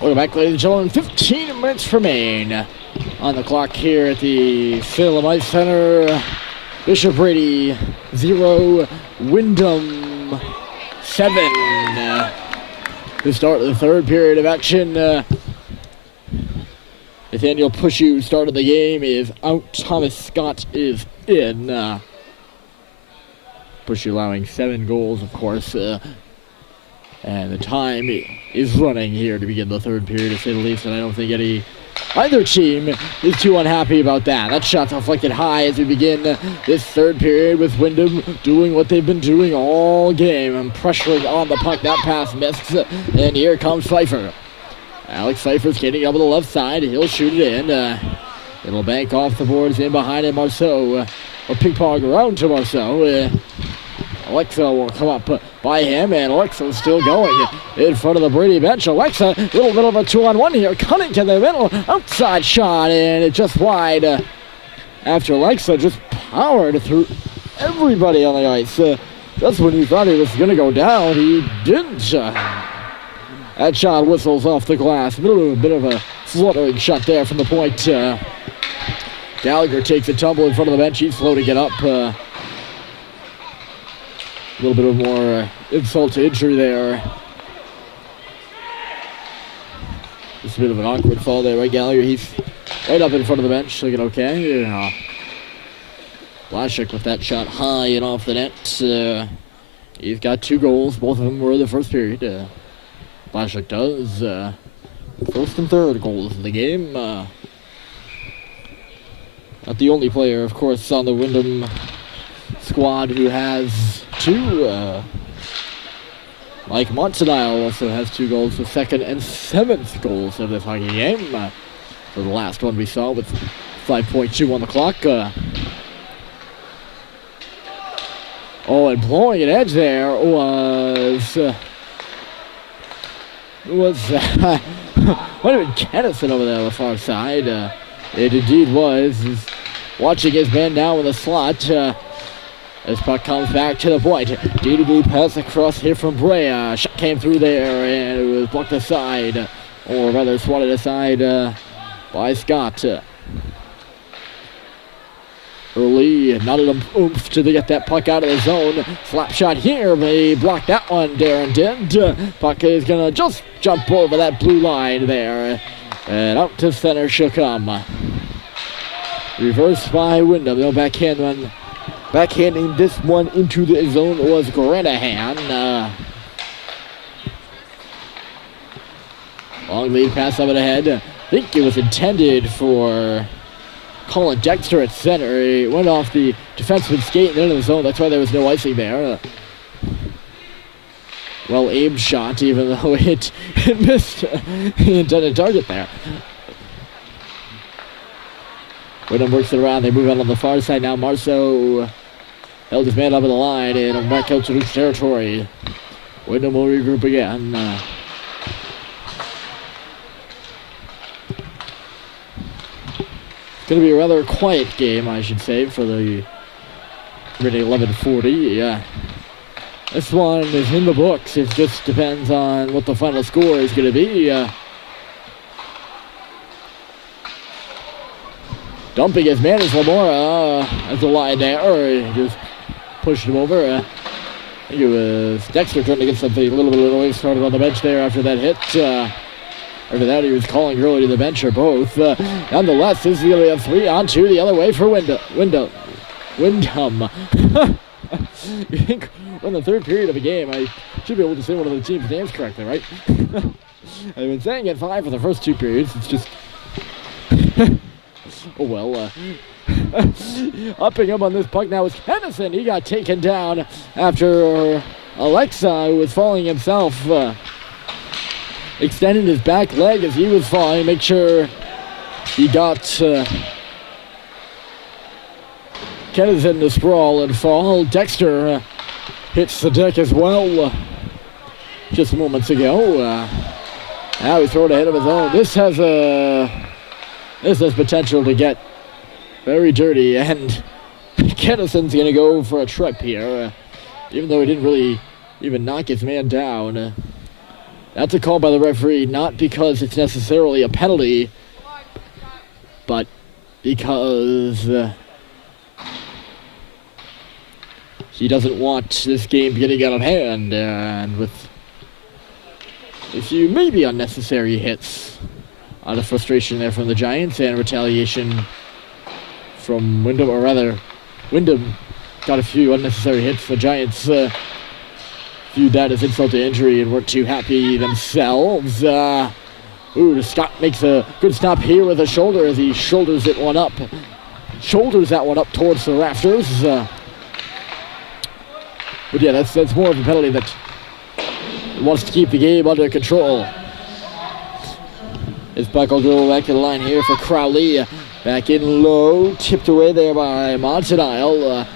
Welcome back, ladies and gentlemen. 15 minutes remain on the clock here at the Salem IceCenter. Bishop Brady 0, Windham 7. To start the third period of action. Nathaniel Pushu started the game, is out. Thomas Scott is in. Pushu allowing 7 goals, of course. And the time is running here to begin the third period, to say the least, and I don't think either team is too unhappy about that. That shot's deflected high as we begin this third period with Windham doing what they've been doing all game and pressuring on the puck. That pass missed, and here comes Pfeiffer. Alex Pfeiffer's getting up on the left side. He'll shoot it in. It'll bank off the boards in behind him. Marceau, or ping pong around to Marceau. Alexa will come up by him, and Alexa's still going in front of the Brady bench. Alexa, a little bit of a 2-on-1 here, cutting to the middle, outside shot, and it's just wide. After Alexa just powered through everybody on the ice. Just when he thought he was going to go down, he didn't. That shot whistles off the glass. A little bit of a fluttering shot there from the point. Gallagher takes a tumble in front of the bench. He's slow to get up. A little bit of more insult to injury there. Just a bit of an awkward fall there, right, Gallagher? He's right up in front of the bench, looking okay. Blaszak with that shot high and off the net. He's got 2 goals. Both of them were in the first period. Blaszak does. First and third goals in the game. Not the only player, of course, on the Windham squad who has 2. Mike Montanile also has 2 goals, the second and 7th goals of this hockey game. So the last one we saw with 5.2 on the clock. And blowing an edge there was might have been Kennison over there on the far side. It indeed was. He's watching his man now in the slot. As puck comes back to the point. D-to-D pass across here from Brea. Shot came through there and it was blocked aside. Or rather swatted aside by Scott. Early, not an oomph to get that puck out of the zone. Slap shot here, but he blocked that one, Darren did. Puck is going to just jump over that blue line there. And out to center she'll come. Reversed by Windham. They'll backhand one. Backhanding this one into the zone was Granahan. Long lead pass up and ahead. I think it was intended for Colin Dexter at center. He went off the defenseman's skate and into the zone. That's why there was no icing there. Well aimed shot, even though it missed the intended target there. Windham works it around. They move out on the far side now. Marceau held his man up in the line and back out to his territory. Windham will regroup again. It's going to be a rather quiet game, I should say, for the Brady 11:40. Yeah. This one is in the books. It just depends on what the final score is going to be. Dumping his man is Lamora at the line there. He just pushed him over. I think it was Dexter trying to get something, a little bit of noise started on the bench there after that hit. After that, he was calling early to the bench or both. Nonetheless, this is going to be a 3-on-2 the other way for Windham. You think we're in the third period of a game, I should be able to say one of the team's names correctly, right? I've been saying it fine for the first 2 periods. It's just... oh well, upping him on this puck now is Kennison. He got taken down after Alexa, who was falling himself, extended his back leg as he was falling. Make sure he got Kennison to sprawl and fall. Dexter hits the deck as well just moments ago. Now he's throwing ahead of his own. This has potential to get very dirty, and Kennison's going to go for a trip here, even though he didn't really even knock his man down. That's a call by the referee, not because it's necessarily a penalty, but because he doesn't want this game getting out of hand, and with a few maybe unnecessary hits out of frustration there from the Giants and retaliation from Windham, or rather, Windham got a few unnecessary hits. The Giants viewed that as insult to injury and weren't too happy themselves. Scott makes a good stop here with a shoulder as he shoulders that one up towards the rafters. But yeah, that's more of a penalty that wants to keep the game under control. It's puck will go back to the line here for Crowley. Back in low, tipped away there by Montanile.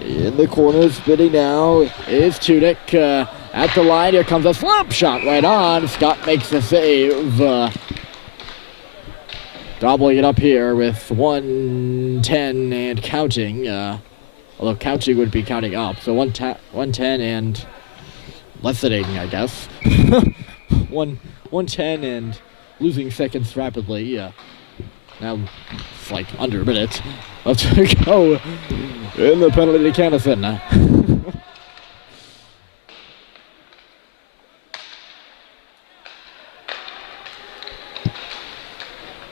In the corner, spinning now is Tunic. At the line, here comes a slap shot right on. Scott makes the save. Doubling it up here with 110 and counting. Although counting would be counting up. So 110 and lessening, I guess. 110 and losing seconds rapidly. Now it's like under a minute left to go in the penalty to Kennison.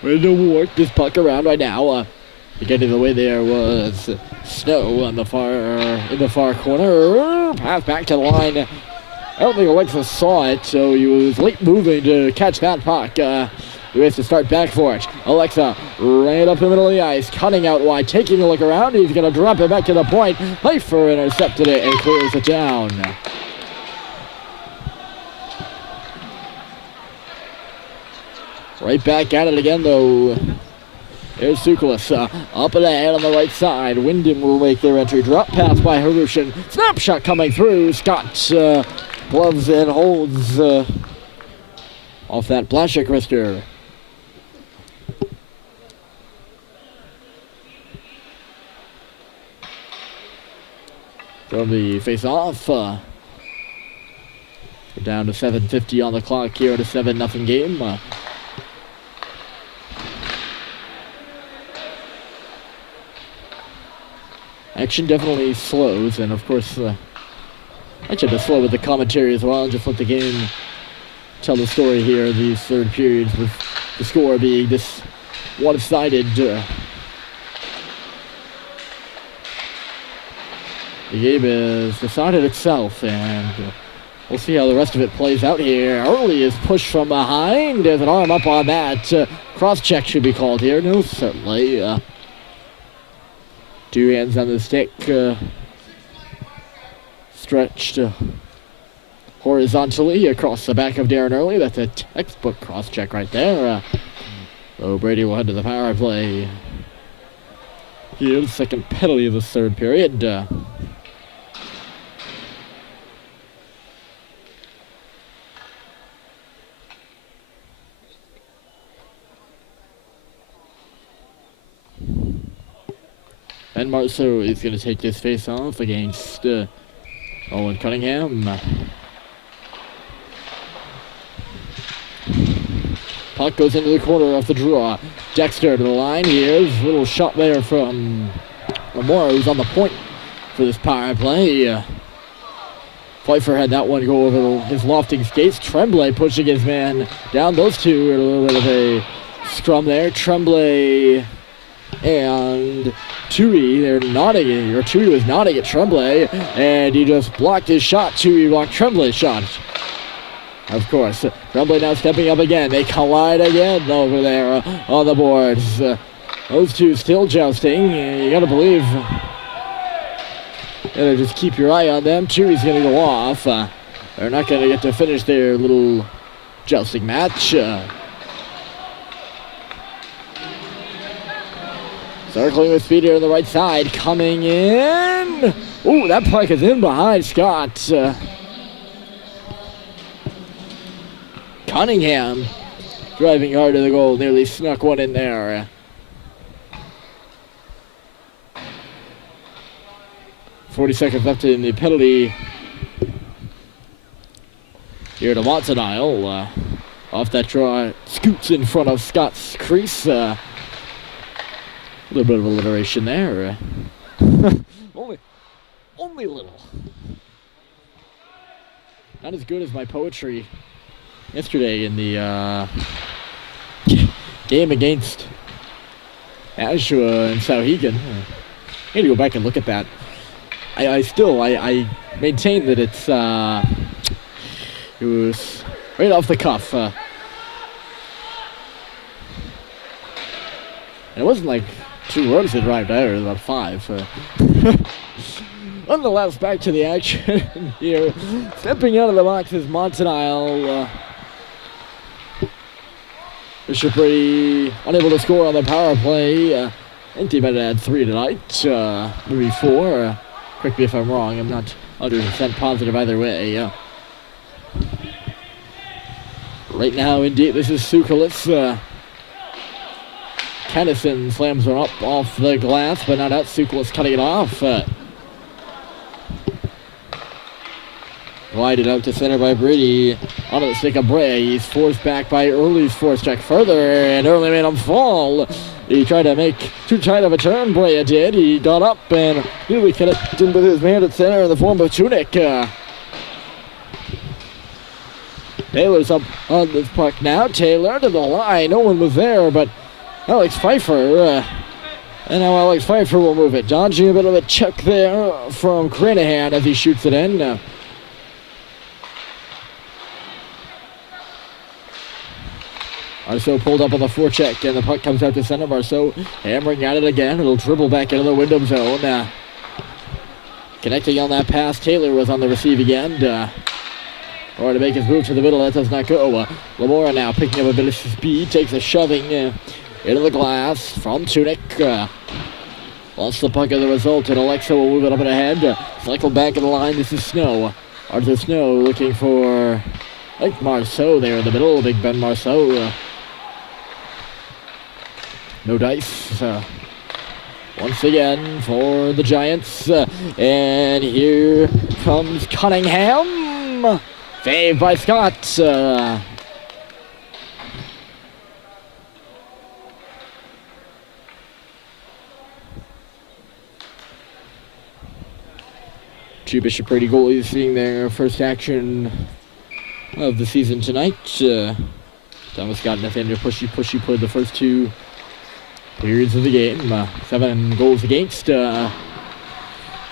Windham will work this puck around right now. Getting the way there was Snow on the in the far corner. Pass back to the line. I don't think Alexa saw it, so he was late moving to catch that puck. He has to start back for it. Alexa right up the middle of the ice, cutting out wide, taking a look around. He's going to drop it back to the point. Pfeiffer intercepted it and clears it down. Right back at it again, though. There's Sukulis up and ahead on the right side. Windham will make their entry. Drop pass by Harushin. Snapshot coming through. Scott gloves and holds off that Blaszak wrister. From the face-off. We're down to 7:50 on the clock here at a 7-0 game. Action definitely slows, and of course, I tend to slow with the commentary as well, and just let the game tell the story here, these third periods, with the score being this one-sided. The game is decided itself, and we'll see how the rest of it plays out here. Early is pushed from behind. There's an arm up on that. Cross-check should be called here. No, certainly. Two hands on the stick, stretched horizontally across the back of Darren Early. That's a textbook cross-check right there. So Brady will head to the power play. Here's the second penalty of the third period. Ben Marceau is going to take this face-off against Owen Cunningham. Puck goes into the corner off the draw. Dexter to the line. Here's a little shot there from Amora, who's on the point for this power play. Pfeiffer had that one go over his lofting skates. Tremblay pushing his man down. Those two, a little bit of a scrum there. Tremblay and Tui, Tui was nodding at Tremblay, and he just blocked his shot. Tui blocked Tremblay's shot. Of course, Tremblay now stepping up again. They collide again over there on the boards. Those two still jousting. You gotta believe. Gotta just keep your eye on them. Tui's gonna go off. They're not gonna get to finish their little jousting match. Circling with speed here on the right side, coming in. Ooh, that puck is in behind Scott. Cunningham driving hard to the goal, nearly snuck one in there. .40 seconds left in the penalty here to Montanile. Off that draw, scoots in front of Scott's crease. A little bit of alliteration there. Only little. Not as good as my poetry yesterday in the game against Ashua and Sauhegan. I need to go back and look at that. I maintain that it was right off the cuff. And it wasn't like 2 words that arrived out, it was about 5. Nonetheless, back to the action here. Stepping out of the box is Montanile. Bishop Brady unable to score on the power play. I think they might have had 3 tonight, maybe 4. Correct me if I'm wrong, I'm not 100% positive either way. Right now, indeed, this is Sukalis. Kennison slams one up off the glass, but not out. Sukalis cutting it off. Glided out to center by Brady. Onto the stick of Bray. He's forced back by Early's force check further, and Early made him fall. He tried to make too tight of a turn, Bray did. He got up and nearly connected with his man at center in the form of Tunic. Taylor's up on this puck now. Taylor to the line. No one was there, but Alex Pfeiffer. And now Alex Pfeiffer will move it. Dodging a bit of a check there from Cranahan as he shoots it in. Marceau pulled up on the forecheck, and the puck comes out to center. Marceau hammering at it again. It'll dribble back into the Windham zone. Connecting on that pass, Taylor was on the receiving end. Or to make his move to the middle, that does not go. Lamora now picking up a bit of speed, takes a shoving into the glass from Tunic. Lost the puck as a result, and Alexa will move it up and ahead. Cycle back in the line, this is Snow. Arthur Snow looking for, like, Marceau there in the middle, Big Ben Marceau. No dice. Once again for the Giants. And here comes Cunningham. Saved by Scott. Two Bishop Brady goalies seeing their first action of the season tonight. Thomas Scott and Nathaniel Pushy put the first 2 periods of the game. 7 goals against.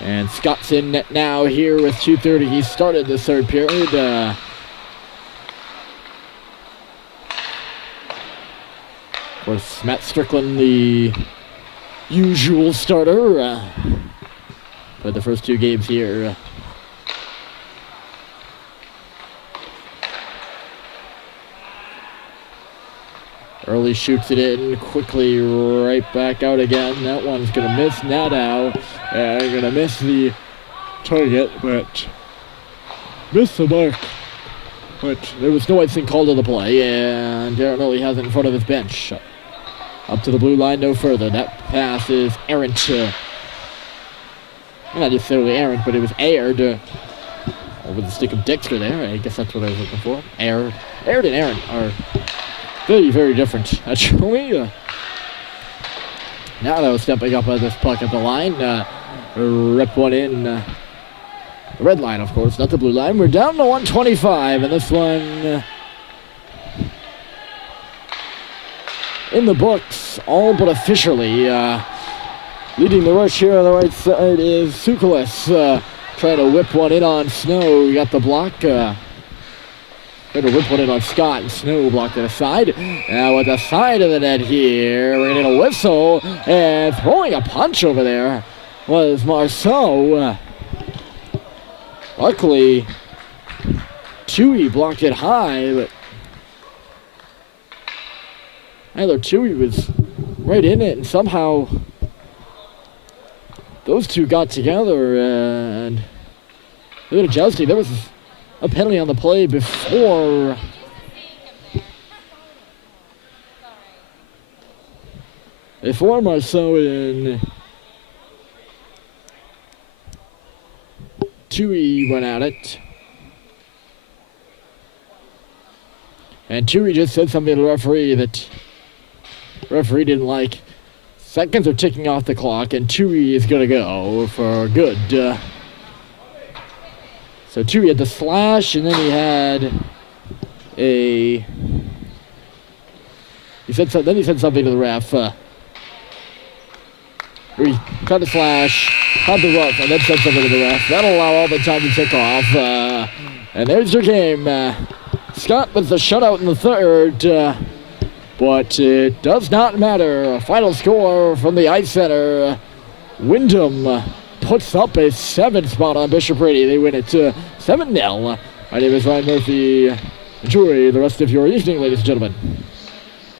And Scott's in net now here with 2:30. He started the third period. Of course, Matt Strickland, the usual starter. Played the first 2 games here. Early shoots it in, quickly right back out again. That one's going to miss Nadow. And going to miss the target, but missed the mark. But there was no icing called to the play, and Darren Early has it in front of his bench. Up to the blue line, no further. That pass is errant. Not necessarily errant, but it was aired over the stick of Dexter there. I guess that's what I was looking for. Aired and errant are very, very different, actually. Now that was stepping up this puck at the line. Rip one in. The red line, of course, not the blue line. We're down to 125, and this one in the books, all but officially. Leading the rush here on the right side is Sukalis. Trying to whip one in on Snow. He got the block. Trying to whip one in on Scott, and Snow blocked it aside. Now at the side of the net here, we're getting a whistle, and throwing a punch over there was Marceau. Luckily, Tui blocked it high, but either Tui was right in it, and somehow those two got together, and a bit of jousting. There was a penalty on the play before Marceau and Tui went at it. And Tui just said something to the referee that the referee didn't like. Seconds are ticking off the clock, and Tui is going to go for good. So Tui had the slash, and then he had a... He said something to the ref. He cut the slash, caught the rough, and then said something to the ref. That'll allow all the time to tick off. And there's your game. Scott with the shutout in the third. But it does not matter. Final score from the IceCenter. Windham puts up a 7th spot on Bishop Brady. They win it 7-0. My name is Ryan Murphy. Enjoy the rest of your evening, ladies and gentlemen.